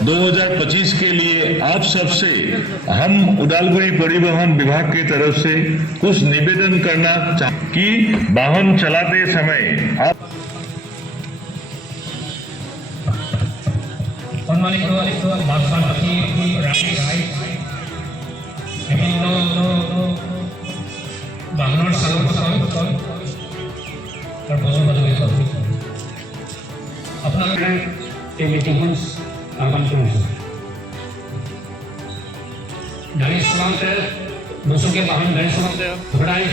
2025 के लिए आप सबसे हम उदालगुरी परिवहन विभाग की तरफ से कुछ निवेदन करना चाहते कि वाहन चलाते समय आप বাহনৰ চালকসকল আৰু বজোৱাসকল আপোনালোকে এই মিটিংখন আহ্বান কৰিছোঁ। গাড়ী চলাওঁতে দুচকীয়া বাহন গাড়ী চলাওঁতে সদায়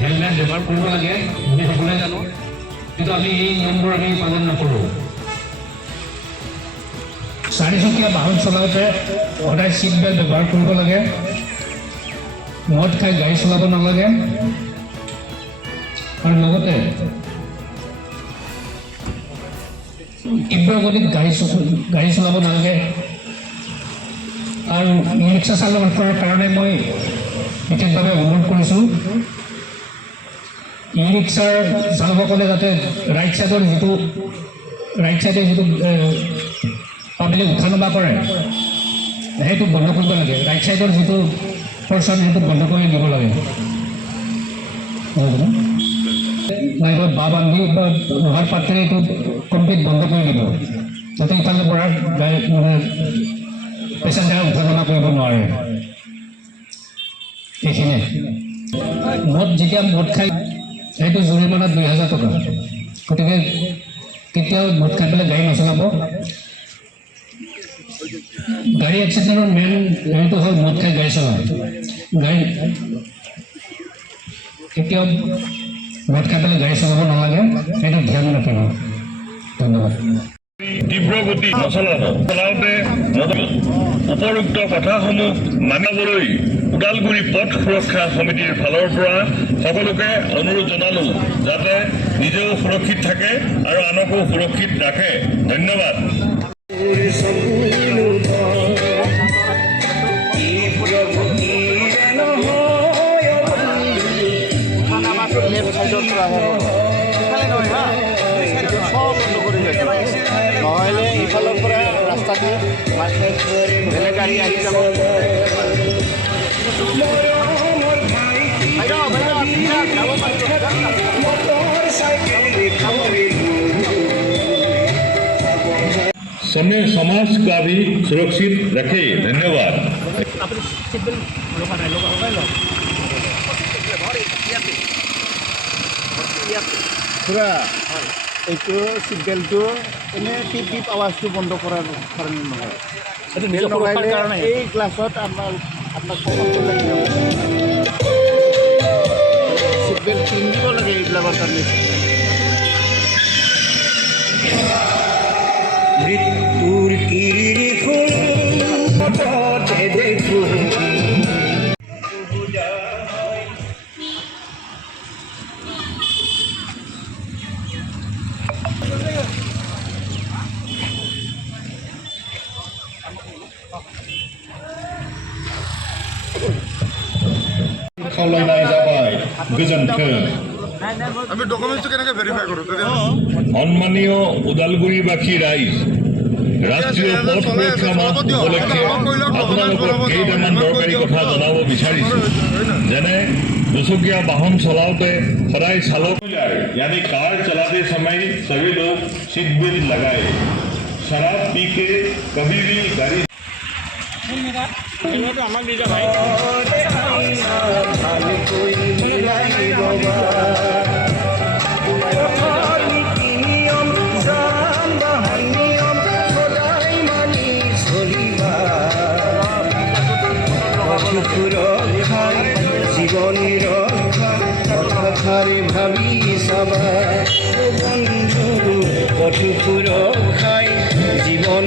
হেলমেট ব্যৱহাৰ কৰিব লাগে, আমি সকলোৱে জানো, কিন্তু আমি এই নিয়মবোৰ আমি পালন নকৰোঁ। চাৰিচকীয়া বাহন চলাওঁতে সদায় ছিট বেল্ট ব্যৱহাৰ কৰিব লাগে, মদ খাই গাড়ী চলাব নালাগে, আৰু লগতে তীব্ৰ গতিত গাড়ী চলাব নালাগে। আৰু ই ৰিক্সা চালক কৰাৰ কাৰণে মই বিশেষভাৱে অনুৰোধ কৰিছোঁ, ই ৰিক্সাৰ চালকসকলে যাতে ৰাইট চাইডে যিটো পাব্লিক উঠা নমা কৰে সেইটো বন্ধ কৰিব লাগে। ৰাইট চাইডৰ যিটো পৰ্চন সেইটো বন্ধ কৰি দিব লাগে, নাইবা বাঁহ বান্ধি বা লোহাৰ পাত্ৰে এইটো কমপ্লিট বন্ধ কৰি দিব, যাতে ইফালে পৰা পেচেঞ্জাৰে উঠা নমা কৰিব নোৱাৰে। এইখিনিয়ে যেতিয়া মদ খাই সেইটো জৰিমনা 2000 টকা। গতিকে কেতিয়াও মদ খাই পেলাই গাড়ী নচলাব। গাড়ী এক্সিডেণ্টৰ মেইন হেৰিটো হ'ল মদ খাই গাড়ী চলায়। গাড়ী কেতিয়াও মদ খাই পেলাই গাড়ী চলাব নালাগে, সেইটো ধ্যান ৰাখিব। ধন্যবাদ। তীব্ৰ গতি চলাওঁতে উপৰোক্ত কথাসমূহ মানিবলৈ ওদালগুৰি পথ সুৰক্ষা সমিতিৰ ফালৰ পৰা সকলোকে অনুৰোধ জনালোঁ, যাতে নিজেও সুৰক্ষিত থাকে আৰু আনকো সুৰক্ষিত ৰাখে। ধন্যবাদ। নহ'লে ইফালৰ পৰা ৰাস্তাটো বেলেগ গাড়ী আহি যাব। समय समाज का भी सुरक्षित रखे। धन्यवाद। পুৰা এইটো চিট বেল্টটো এনেই টিপ টিপ আৱাজটো বন্ধ কৰাৰ কাৰণে নহয়, এইটো লগাইলে এই ক্লাছত আপোনাক চিট বেল্ট পিন্ধিব লাগে এইবিলাকৰ কাৰণে। মৃত্যুৰ কিৰিৰি ফুল পথতে দেখোঁ खावलायनाय जाबाय। गोजोन्थों। আমি ডকুমেন্টটো কেনেকৈ ভেৰিফাই কৰোঁ? সন্মানীয় ওদালগুৰিবাসী ৰাইজ, ৰাষ্ট্ৰীয় পথ সুৰক্ষা মাহ উপলক্ষে আপোনালোকক কেইটামান দৰকাৰী কথা জনাব বিচাৰিছোঁ। যেনে দুচকীয়া বাহন চলাওঁতে সদায় চালক यानी कार चलाते समय सभी लोग सीट बेल्ट लगाए। शराब पी के कभी भी गाड़ी জীবনী রক্ষা কথারে ভাবি সবাই বন্ধু পথ সুরক্ষায় জীবন